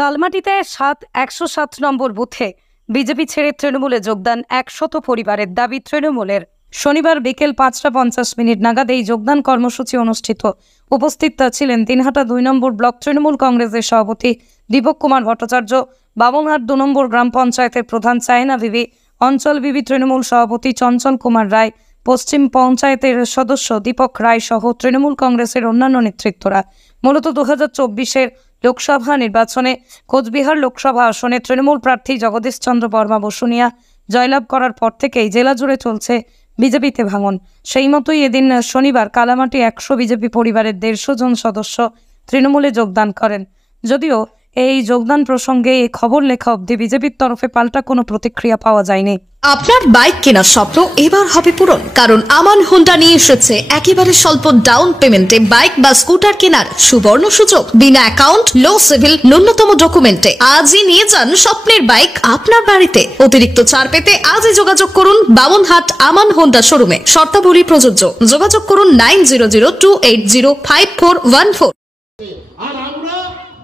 কালমাটিতে 107 নম্বর বুথে বিজেপি ছেড়ে তৃণমূলে যোগদান 100 পরিবারের দাবি তৃণমূলের। শনিবার বিকেল 5:50 নাগাদ এই যোগদান কর্মসূচি অনুষ্ঠিত। উপস্থিত ছিলেন দিনহাটা 2 নম্বর ব্লক তৃণমূল কংগ্রেসের সভাপতি দীপক কুমার ভট্টাচার্য, বামনহাট 2 নম্বর গ্রাম পঞ্চায়েতের প্রধান চায়না বিবি, অঞ্চল বিবি তৃণমূল সভাপতি চঞ্চল কুমার রায়, পশ্চিম পঞ্চায়েতের সদস্য দীপক রায় সহ তৃণমূল কংগ্রেসের অন্যান্য নেতৃত্বরা। মূলত 2024-এর লোকসভা নির্বাচনে কোচবিহার লোকসভা আসনে তৃণমূল প্রার্থী জগদীশ চন্দ্র বর্মা বসুনিয়া জয়লাভ করার পর থেকেই জেলা জুড়ে চলছে বিজেপিতে ভাঙন। সেই মতোই এদিন শনিবার কালামাটি 100 বিজেপি পরিবারের 150 জন সদস্য তৃণমূলে যোগদান করেন। যদিও এই যোগদান প্রসঙ্গে এই খবর লেখা অবধি বিজেপির তরফে পাল্টা কোনো প্রতিক্রিয়া পাওয়া যায়নি। আপনার বাইক কেনার স্বপ্ন এবার হবে পূরণ, কারণ আমান হোন্ডা নিয়ে এসেছে একেবারে স্বল্প ডাউন পেমেন্টে বাইক বা স্কুটার কেনার সুবর্ণ সুযোগ। বিনা অ্যাকাউন্ট, লো সিভিল, ন্যূনতম ডকুমেন্টে আজই নিয়ে যান স্বপ্নের বাইক আপনার বাড়িতে। অতিরিক্ত ছাড় পেতে আজই যোগাযোগ করুন বামনহাট আমান হোন্ডা শোরুমে। শর্তাবলী প্রযোজ্য। যোগাযোগ করুন 9002805414। আর আমরা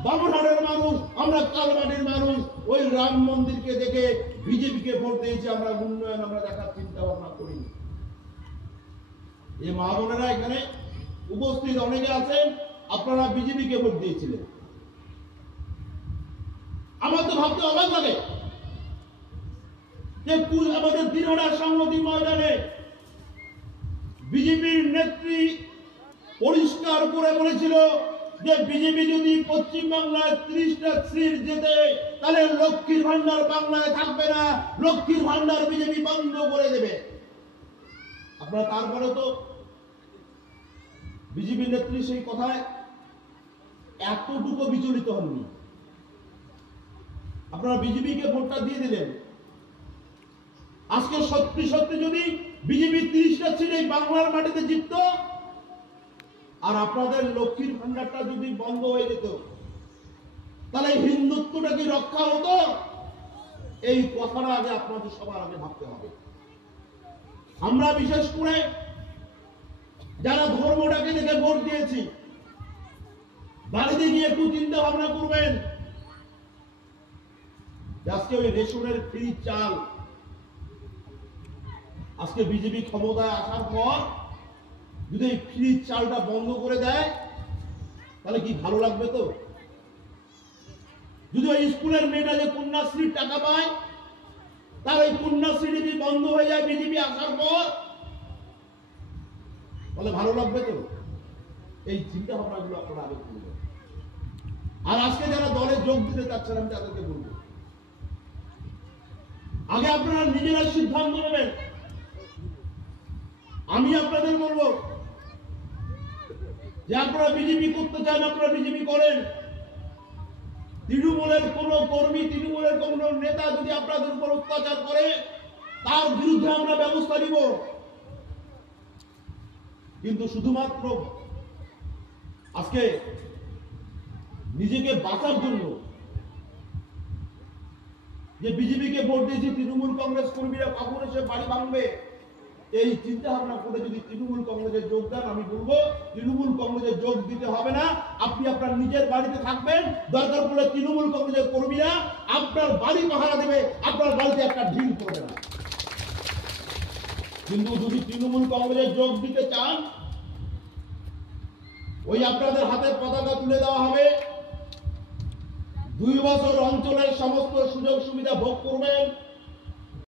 বামনহাটের মানুষ, আমরা কালমাটির মানুষ, ওই রাম মন্দিরকে দেখে বিজেপিকে ভোট দিয়েছি। আমরা উন্নয়ন আমরা দেখার চিন্তা ভাবনা করি। এই মা বোনেরা এখানে উপস্থিত অনেকে আছেন, আপনারা বিজেপিকে ভোট দিয়েছিলেন। আমার তো ভাবতে অবাক লাগে যে আমাদের দিনহাটা সংহতি ময়দানে বিজেপির নেত্রী পরিষ্কার করে বলেছিল যে বিজেপি যদি পশ্চিমবাংলায় 30টা সিট জেতে তাহলে লক্ষ্মীর ভান্ডার বাংলায় থাকবে না, লক্ষ্মীর ভান্ডার বিজেপি বন্ধ করে দেবে। আপনারা তারপরে তো বিজেপি নেত্রী সেই কথায় এতটুকু বিচলিত হননি। আপনারা বিজেপিকে ভোটটা দিয়ে দিলেন। আজকে সত্যি সত্যি যদি বিজেপি 30টা সিট এই বাংলার মাটিতে জিতত আর আপনাদের লক্ষ্মীর ভান্ডারটা যদি বন্ধ হয়ে যেত তাহলে হিন্দুত্বটা কি রক্ষা হতো? এই কথাটা আগে আপনাদের সবার আগে ভাবতে হবে। আমরা বিশেষ করে যারা ধর্মটাকে দেখে ভোট দিয়েছি, বাড়িতে গিয়ে একটু চিন্তা ভাবনা করবেন। আজকে ওই রেশনের ফ্রি চাল আজকে বিজেপি ক্ষমতায় আসার পর যদি এই ফ্রি চালটা বন্ধ করে দেয় তাহলে কি ভালো লাগবে? তো যদি ওই স্কুলের মেয়েটা যে কন্যাশ্রীর টাকা পায় তার ওই কন্যাশ্রী যদি বন্ধ হয়ে যায় বিজেপি আসার পর তাহলে ভালো লাগবে? তো এই চিন্তা ভাবনাগুলো আপনারা আগে করবেন। আর আজকে যারা দলে যোগ দিতে চাচ্ছেন আমি তাদেরকে বলবো, আগে আপনারা নিজেরা সিদ্ধান্ত নেবেন। আমি আপনাদের বলবো যে আপনারা বিজেপি করতে চান, আপনারা বিজেপি করেন। তৃণমূলের কোন কর্মী, তৃণমূলের কোন নেতা যদি আপনাদের উপর অত্যাচার করে তার বিরুদ্ধে আমরা ব্যবস্থা নিব। কিন্তু শুধুমাত্র আজকে নিজেকে বাঁচার জন্য যে বিজেপিকে ভোট দিয়েছি, তৃণমূল কংগ্রেস কর্মীরা কখন এসে বাড়ি ভাঙবে, এই চিন্তা ভাবনা করে যদি তৃণমূল কংগ্রেসে যোগ দেন, আমি বলবো তৃণমূল কংগ্রেসে যোগ দিতে হবে না। আপনি আপনার নিজের বাড়িতে থাকবেন, দরকার পড়লে তৃণমূল কংগ্রেসের কর্মীরা আপনার বাড়ি পাহারা দেবে, আপনার বাড়িতে একটা ঢিল করবে না। কিন্তু যদি তৃণমূল কংগ্রেসে যোগ দিতে চান, ওই আপনাদের হাতে পতাকা তুলে দেওয়া হবে, 2 বছর অঞ্চলের সমস্ত সুযোগ সুবিধা ভোগ করবেন,